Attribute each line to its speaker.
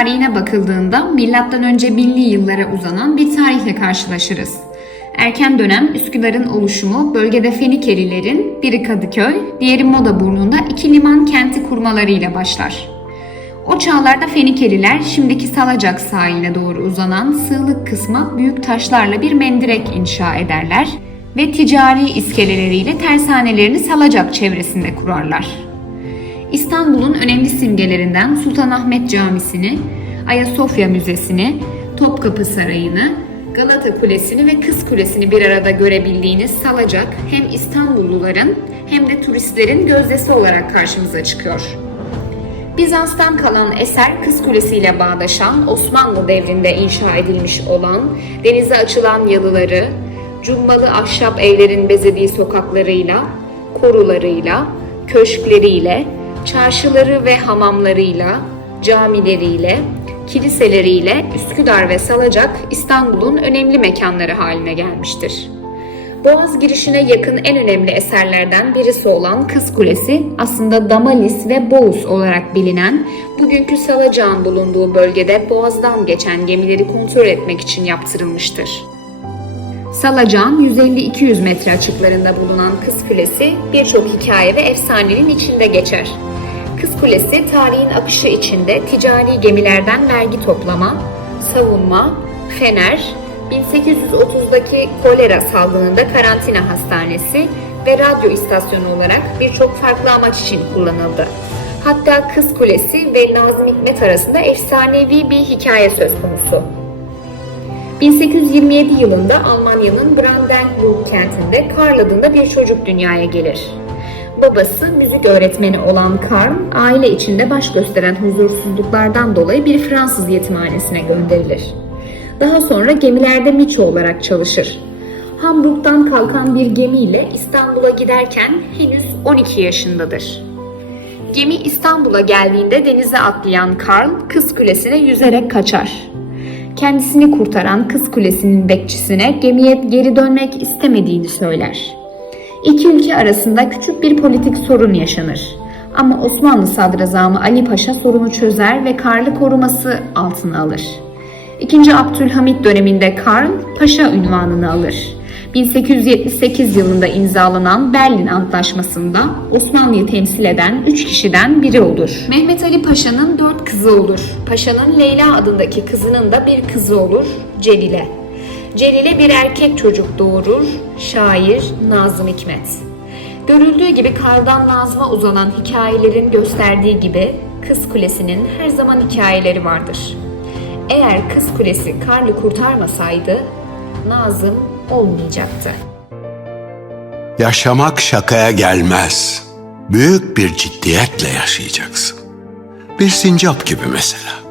Speaker 1: tarihine bakıldığında M.Ö. binli yıllara uzanan bir tarihle karşılaşırız. Erken dönem Üsküdar'ın oluşumu bölgede Fenikelilerin biri Kadıköy, diğeri Modaburnu'nda iki liman kenti kurmalarıyla başlar. O çağlarda Fenikeliler şimdiki Salacak sahiline doğru uzanan sığlık kısma büyük taşlarla bir mendirek inşa ederler ve ticari iskeleleriyle tersanelerini Salacak çevresinde kurarlar. İstanbul'un önemli simgelerinden Sultanahmet Camisi'ni, Ayasofya Müzesi'ni, Topkapı Sarayı'nı, Galata Kulesi'ni ve Kız Kulesi'ni bir arada görebildiğiniz Salacak hem İstanbulluların hem de turistlerin gözdesi olarak karşımıza çıkıyor. Bizans'tan kalan eser Kız Kulesi ile bağdaşan Osmanlı devrinde inşa edilmiş olan denize açılan yalıları, cumbalı ahşap evlerin bezediği sokaklarıyla, korularıyla, köşkleriyle, çarşıları ve hamamlarıyla, camileriyle, kiliseleriyle Üsküdar ve Salacak İstanbul'un önemli mekanları haline gelmiştir. Boğaz girişine yakın en önemli eserlerden birisi olan Kız Kulesi aslında Damalis ve Boğuz olarak bilinen bugünkü Salacak'ın bulunduğu bölgede Boğaz'dan geçen gemileri kontrol etmek için yaptırılmıştır. Salacak'ın 150-200 metre açıklarında bulunan Kız Kulesi birçok hikaye ve efsanenin içinde geçer. Kız Kulesi tarihin akışı içinde ticari gemilerden vergi toplama, savunma, fener, 1830'daki kolera salgınında karantina hastanesi ve radyo istasyonu olarak birçok farklı amaç için kullanıldı. Hatta Kız Kulesi ve Nazım Hikmet arasında efsanevi bir hikaye söz konusu. 1827 yılında Almanya'nın Brandenburg kentinde Karl adında bir çocuk dünyaya gelir. Babası müzik öğretmeni olan Karl, aile içinde baş gösteren huzursuzluklardan dolayı bir Fransız yetimhanesine gönderilir. Daha sonra gemilerde miço olarak çalışır. Hamburg'dan kalkan bir gemiyle İstanbul'a giderken henüz 12 yaşındadır. Gemi İstanbul'a geldiğinde denize atlayan Karl, Kız Kulesi'ne yüzerek kaçar. Kendisini kurtaran Kız Kulesi'nin bekçisine gemiye geri dönmek istemediğini söyler. İki ülke arasında küçük bir politik sorun yaşanır. Ama Osmanlı Sadrazamı Ali Paşa sorunu çözer ve Karl'ı koruması altına alır. İkinci Abdülhamit döneminde Karl Paşa ünvanını alır. 1878 yılında imzalanan Berlin Antlaşması'nda Osmanlı'yı temsil eden 3 kişiden biri olur. Mehmet Ali Paşa'nın 4 kızı olur. Paşa'nın Leyla adındaki kızının da bir kızı olur, Celile. Celile bir erkek çocuk doğurur, şair Nazım Hikmet. Görüldüğü gibi kardan Nazım'a uzanan hikayelerin gösterdiği gibi Kız Kulesi'nin her zaman hikayeleri vardır. Eğer Kız Kulesi Karl'ı kurtarmasaydı Nazım olmayacaktı.
Speaker 2: Yaşamak şakaya gelmez. Büyük bir ciddiyetle yaşayacaksın. Bir sincap gibi mesela.